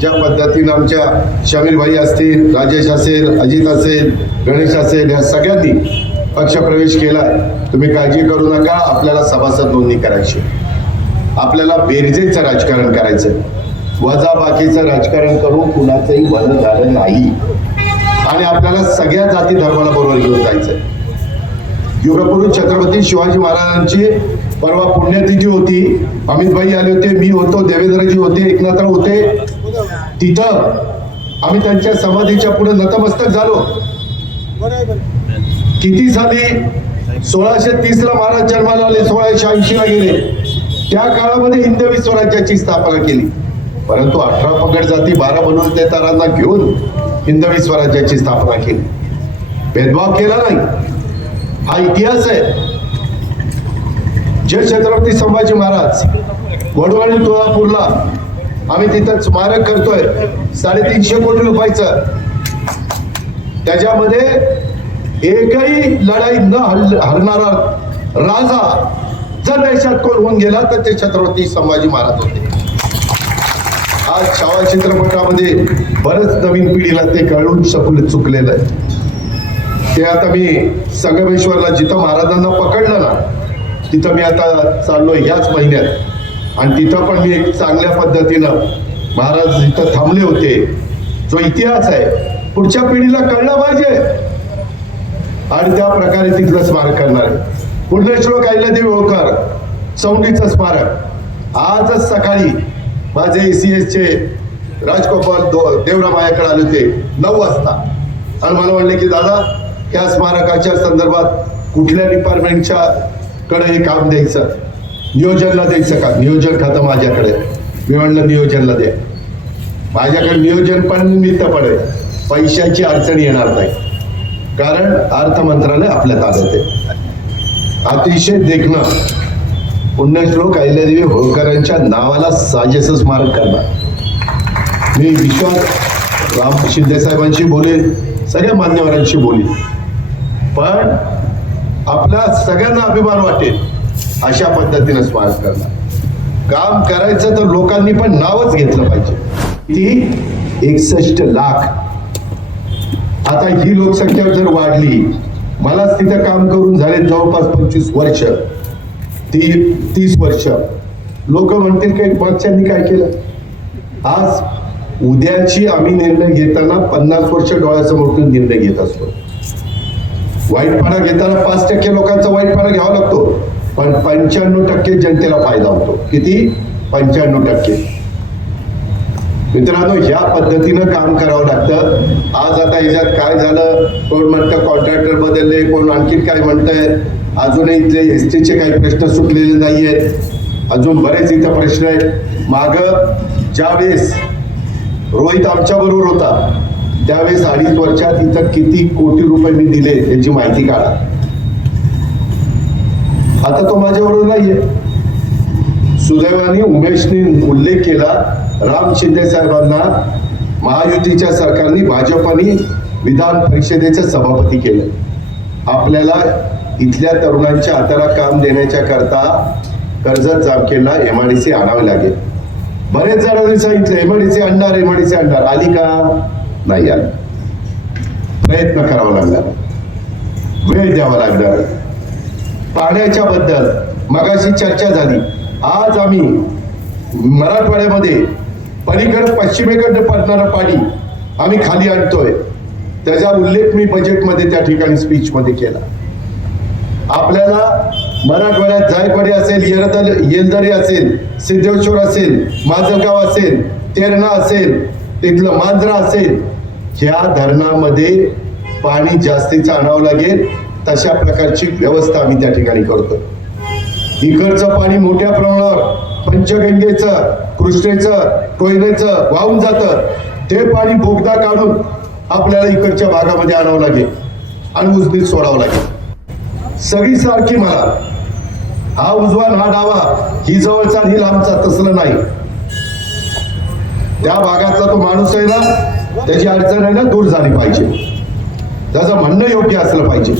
ज्या पद्धतीनं आमच्या शमीर भाई असतील, राजेश असेल, अजित असेल, गणेश असेल, या सगळ्यांनी पक्षप्रवेश केलाय, तुम्ही काळजी करू नका. आपल्याला सभासद नोंदणी करायची, आपल्याला बेरजेचं राजकारण करायचं, वजा बाकीचं राजकारण करून कुणाचंही भलं झालं नाही. आणि आपल्याला सगळ्या जाती धर्माला बरोबर घेऊन जायचंय. युगपुरुष छत्रपती शिवाजी महाराजांची परवा पुण्यतिथी होती. अमित भाई आले होते, मी होतो, देवेंद्रजी होते, एकनाथराव होते. तिथं आम्ही त्यांच्या समाधीच्या पुढे नतमस्तक झालो. किती साली? 1630 ला महाराज जन्माला आले, 1680 ला गेले. त्या काळामध्ये हिंदवी स्वराज्याची स्थापना केली. परंतु 18 पगड जाती 12 बलुतेदारांना घेऊन हिंदवी स्वराज्याची स्थापना केली. भेदभाव केला नाही. हा इतिहास आहे. जे छत्रपती संभाजी महाराज वडवणी तुळजापूरला आम्ही तिथं स्मारक करतोय 350 कोटी रुपयाचं. त्याच्यामध्ये एकही लढाई न हरणारा राजा जर देशात कोण होऊन गेला तर ते छत्रपती संभाजी महाराज होते. आज छावा चित्रपटामध्ये बरंच नवीन पिढीला ते कळून चुकलेलं आहे. ते आता मी संगमेश्वरला जिथं महाराजांना पकडलं ना, तिथं मी आता चाललोय ह्याच महिन्यात. आणि तिथं पण मी एक चांगल्या पद्धतीनं महाराज जिथं थांबले होते, जो इतिहास आहे पुढच्या पिढीला कळला पाहिजे. आणि त्या प्रकारे तिथलं स्मारक करणार आहे. पुण्यश्लोक अहिल्यादेवी होळकर चौंडीचं स्मारक आजच सकाळी माझे ACS चे राजगोपाल देवराम माझ्याकडे आले होते 9 वाजता. आणि मला म्हणले की दादा, या स्मारकाच्या संदर्भात कुठल्या डिपार्टमेंटच्या कडे हे काम द्यायचं, नियोजनला द्यायचं का? नियोजन खातं माझ्याकडे. मी म्हणलं नियोजनला द्या. माझ्याकडे नियोजन पण निमित्त पडेल, पैशाची अडचण येणार नाही, कारण अर्थ मंत्रालय आपल्या ताब्यात आहे. अतिशय देखणं पुण्यश्लोक अहिल्यादेवी होळकरांच्या नावाला साजेसं स्मारक करणार. मी विश्वास राम शिंदे साहेबांशी बोलेन, सगळ्या मान्यवरांशी बोलेन, पण आपल्या सगळ्यांना अभिमान वाटेल अशा पद्धतीनं स्मारक करणार. काम करायचं तर लोकांनी पण नावच घेतलं पाहिजे. ती 61 लाख. आता ही लोकसंख्या जर वाढली, मलाच तिथं काम करून झाले जवळपास 25 वर्ष, 30 वर्ष. लोक म्हणतील की मागच्यांनी काय केलं. आज उद्याची आम्ही निर्णय घेताना 50 वर्ष डोळ्यासमोर ठेवून निर्णय घेत असतो. वाईटपणा घेताना 5% लोकांचा वाईटपणा घ्यावा लागतो, पण 95% जनतेला फायदा होतो. किती? 95%. मित्रांनो, ह्या पद्धतीनं काम करावं लागतं. आज आता ह्याच्यात काय झालं, कोण म्हणतं कॉन्ट्रॅक्टर बदलले, कोण आणखीन काय म्हणतंय. अजूनही इथले ST चे काही प्रश्न सुटलेले नाहीयेत. अजून बरेच इथं प्रश्न आहेत. मागं ज्यावेळेस रोहित आमच्या बरोबर होता, त्यावेळेस 2.5 वर्षात इथं किती कोटी रुपये मी दिले याची माहिती काढा. आता तो माझ्याबरोबर नाहीये. सुदैवाने उमेशने उल्लेख केला, राम शिंदे साहेबांना महायुतीच्या सरकारने भाजपने विधान परिषदेचे सभापती केले. आपल्याला इथल्या तरुणांच्या हाताला काम देण्याच्या करता कर्जत जामखेडला MIDC आणावे लागेल. बरेच जणांनी सांगितलं MIDC आणणार, आली का? नाही आली. प्रयत्न करावा लागणार, वेळ द्यावा लागणार. पाण्याच्या बद्दल मगाशी चर्चा झाली. आज आम्ही मराठवाड्यामध्ये पलीकडे पश्चिमेकडे पडणारं पाणी आम्ही खाली आणतोय. त्याचा उल्लेख मी बजेटमध्ये त्या ठिकाणी स्पीच मध्ये केला. आपल्याला मराठवाड्यात जायकवाडी असेल, येलदरी असेल, सिद्धेश्वर असेल, माजलगाव असेल, तेरणा असेल, तिथलं मांजरा असेल, ह्या धरणामध्ये पाणी जास्तीचं आणावं लागेल. तशा प्रकारची व्यवस्था आम्ही त्या ठिकाणी करतो. इकडचं पाणी मोठ्या प्रमाणावर पंचगंगेचं, कृष्णेचं, कोयनेचं वाहून जातं. ते पाणी बोगदा काढून आपल्याला इकडच्या भागामध्ये आणावं लागेल आणि उजनीत सोडावं लागेल. सगळी सारखी मला, हा उजवा हा डावा, ही जवळचा ही लांबचा, तसलं नाही. त्या भागातला तो माणूस आहे ना, त्याची अडचण आहे ना दूर झाली पाहिजे, त्याचं म्हणणं योग्य असलं पाहिजे.